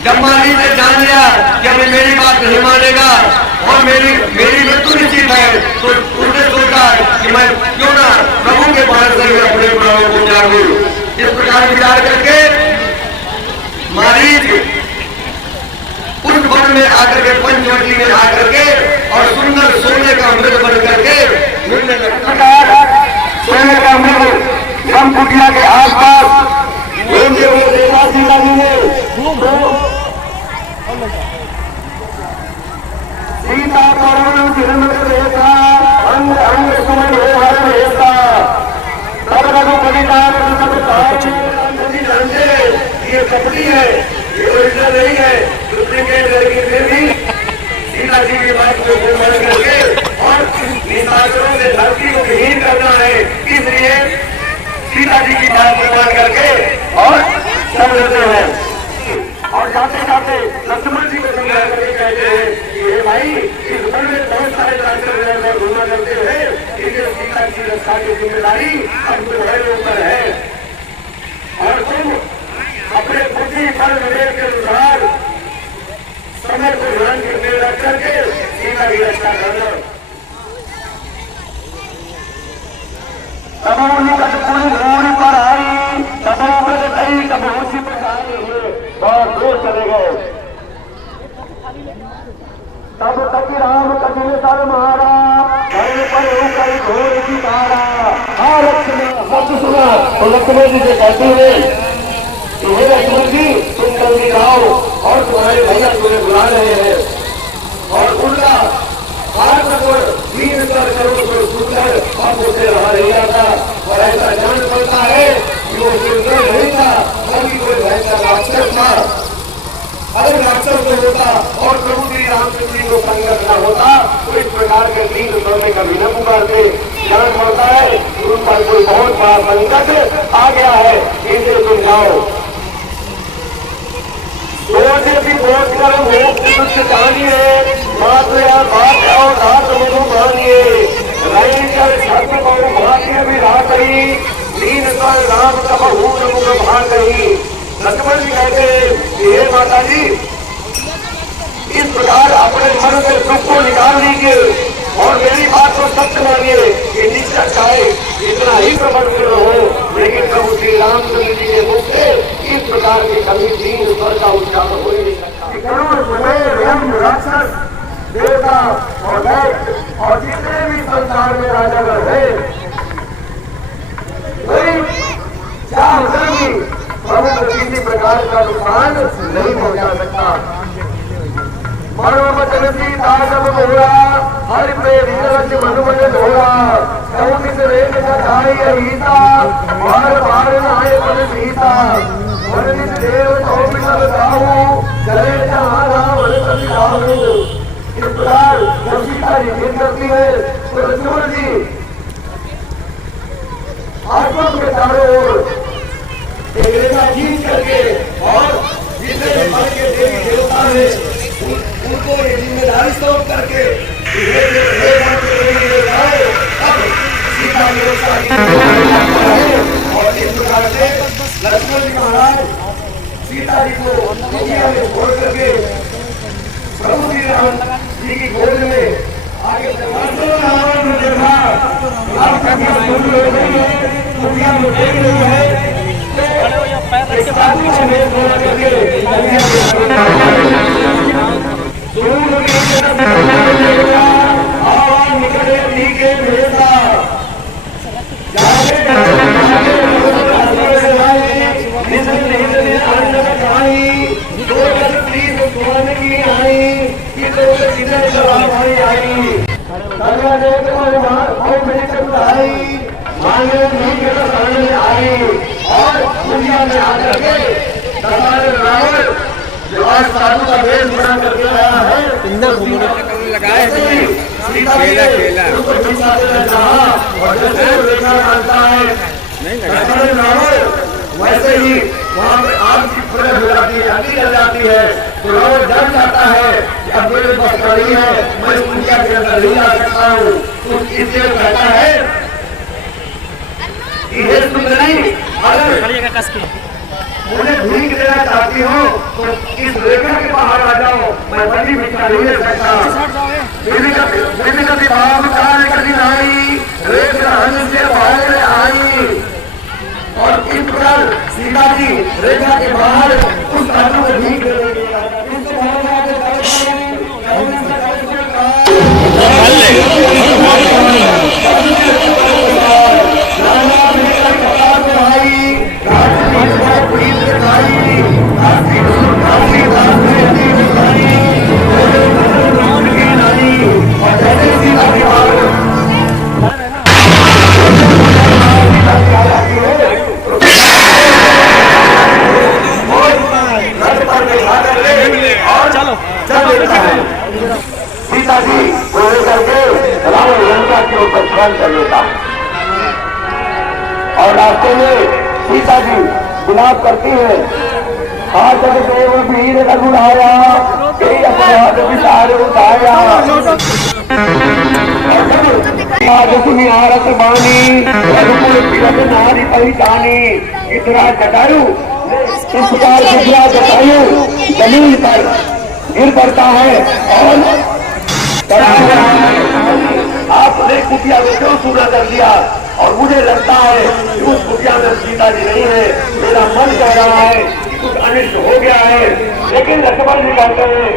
जब माली ने जान लिया कि अभी मेरी बात नहीं मानेगा और मेरी मृत्यु निश्चित है, तो उसने सोचा कि मैं क्यों ना प्रभु के बाहर से अपने प्राणों को त्यागूं। इस प्रकार विचार करके मारीच उस वन में आकर के, पंचवटी में आकर के और सुंदर सोने का अमृत बन करके सोने का अमृत ब्रह्म कुटिया के आसपास घूमते हुए देखा सीता जी ने। सीता करुण जन्म देता अंग अंग सुमन हो हर देता तब रघुपति का जानते ये कपड़ी है, ये ओरिजिनल नहीं है, डुप्लीकेट लड़की फिर भी सीता जी की बात को मान करके और निशाचरों से धरती को विहीन करना है, इसलिए सीता जी की बात को मान करके और चल लेते हैं। और जाते जाते लक्ष्मण जी को समझा करके कहते हैं कि हे भाई, इस वन में बहुत सारे जानकर घूमा करते हैं, इसलिए सीता की रक्षा की जिम्मेदारी अब तुम्हारे ऊपर है और तुम अपने बुद्धि फल विवेक के अनुसार समय को ध्यान में रख करके सीता की रक्षा करना। तब निकट कुल घोड़ी पर आई, तब कई कबूसी पकाए हुए बहुत दूर चले गए। तब तक राम कटिल सर मारा, घर पर कई घोर की तारा। हाँ लक्ष्मण शब्द सुना तो लक्ष्मण जी से कहते हुए हे लक्ष्मण जी, तुम जल्दी आओ और तुम्हारे भैया तुम्हें बुला रहे हैं। और उनका वीर कर करो तो सुंदर अब उसे रहा नहीं जाता और ऐसा जान पड़ता है कि वो सुंदर नहीं था, बल्कि कोई भयंकर राक्षस था। अगर राक्षस तो होता और प्रभु श्री रामचंद्र जी को संगत न होता तो इस प्रकार के तीन सोने कभी न पुकारते। जान पड़ता है कि उन पर कोई बहुत बड़ा संकट आ गया है, इसे तुम जाओ। सोच भी बहुत कर्म हो कुछ जानिए, मात्र या बात और रात मधु मानिए। रही कर छत्र बहु भाग्य भी रहा कही, दीन कर राम तब हून मुख भाग कही। लक्ष्मण जी कहते हे माता जी, इस प्रकार अपने मन से सुख को निकाल लीजिए और मेरी बात को सत्य मानिए कि निश्चय चाहे इतना ही प्रबंध हो, लेकिन प्रभु श्री रामचंद्र जी के मुख से इस प्रकार के कभी तीन स्वर का उच्चारण हो ही नहीं सकता। राक्षस देवता और दैत्य और जितने भी संसार में राजागण है, कोई प्रभु किसी प्रकार का नुकसान नहीं पहुंचा सकता। मनोवचन सीता जब बोला, हरि प्रेम मन मन ढोला। सीता बार बार नाय पद सीता, वर्णित देव सौमिनल गाऊ, चले जहाँ रावण सभी गाऊ। इस प्रकार जब सीता जी जिद करती है तो लक्ष्मण जी आश्रम के चारों ओर एक रेखा खींच करके और जितने मन के देवी देवता है उनको ये जिम्मेदारी सौंप करके अब सीता की रक्षा और इस प्रकार से लक्ष्मण जी महाराज सीता जी को दुनिया में छोड़ करके प्रभु श्री राम जी की गोद में आगे रावण ने देखा अब दुनिया में देख रही है निकले टीके भेजा और दुनिया में आकर के रावण जो आज साधु का वेश बना करके आया है, लगाए सीता जी ने उसको हिंसा देना चाहा और जैसे वो रेखा डालता है रावण, वैसे ही वहाँ पे आग की प्रकट हो जाती है, अग्नि जल जाती है। तो रावण डर जाता है कि अब मेरे पास नहीं है, मैं उनका के अंदर नहीं जा सकता हूँ। तो इसलिए कहता है कि हे सुंदरी, अगर मुझे भीख देना चाहती हो तो इस रेखा के बाहर आ जाओ, मैं बड़ी भिक्षा नहीं ले सकता। से बाहर आई और इस प्रकार सीता जी रेखा के बाहर उस साधु को भीख दे देंगे। सीता जी को लेकर के रावण लंका के ऊपर छलांग कर लेता है और रास्ते में सीता जी विलाप करती है, हाथ देव वीर रघुराया अपराध विचार उठाया सुनी आरत बानी रघुकुल तिलक नारी पहचानी। इतना जटायु इस प्रकार दूसरा जटायु जमीन पर गिर पड़ता है और आपने कुटिया में क्यों पूरा कर दिया। और मुझे लगता है कि उस कुटिया में सीता जी नहीं है, मेरा मन कह रहा है कि कुछ अनिष्ट हो गया है। लेकिन लक्ष्मण जी कहते हैं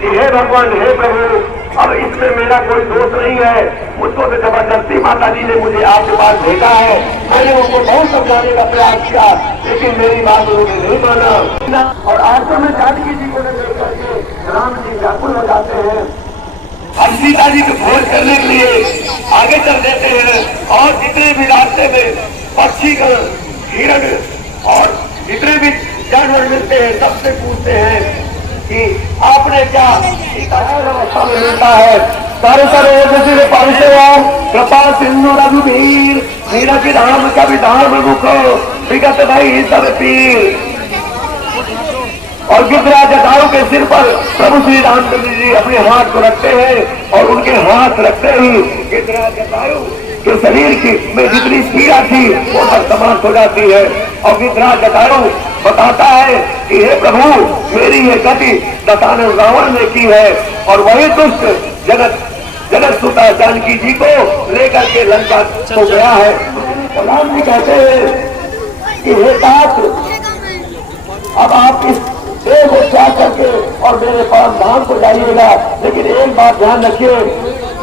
कि हे भगवान, हे प्रभु, अब इसमें मेरा कोई दोष नहीं है। मुझको तो जबरदस्ती माता जी ने मुझे आपके पास भेजा है। मैंने उनको बहुत समझाने का प्रयास किया, लेकिन मेरी बात उन्होंने नहीं माना। और आज तो मैं जानकी जी को लेकर करके राम जी व्याकुल हो जाते हैं। हम सीता जी को खोज करने के लिए आगे चल देते हैं और जितने भी रास्ते में पक्षीगण, हिरण और जितने भी जानवर मिलते हैं सबसे पूछते हैं कि आपने क्या अवस्था में मिलता है। कृपा सिंधु रघुवीर नीरज राम का विधान मुख विगत भाई सब पीर। और गिरिराज जटायु के सिर पर प्रभु श्री रामचंद्र जी अपने हाथ को रखते हैं और उनके हाथ रखते ही गिरिराज जटायु के शरीर की में जितनी पीड़ा थी वो सब समाप्त हो जाती है। और गिरिराज जटायु बताता है कि हे प्रभु, मेरी ये गति दशानन रावण ने की है और वही दुष्ट जगत सुता जानकी जी को लेकर के लंका को गया है। और राम जी कहते हैं कि हे तात, अब आप इस देह को त्याग करके और मेरे परम धाम को जाइएगा। लेकिन एक बात ध्यान रखिए,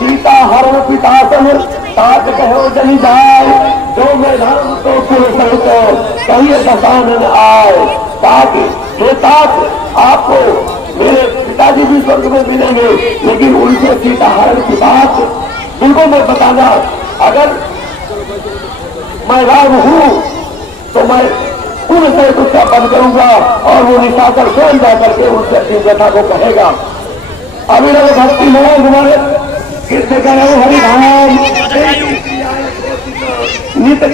सीता हरण पिता तात कहो जनी जाए, जो मैं धर्म तो कुल सहित कहिए दशानन आए। तात, हे तात, आपको मेरे पिताजी भी स्वर्ग में मिलेंगे, लेकिन उनसे सीता हरण की बात बिल्कुल मत बताना। अगर मैं राम हूँ तो मैं उनसे गुस्सा बंद करूंगा और वो निशाकर स्वयं जाकर के उनसे अपनी व्यथा को कहेगा। अभी लोग भक्ति में हमारे किससे करें हरि धाम नित्य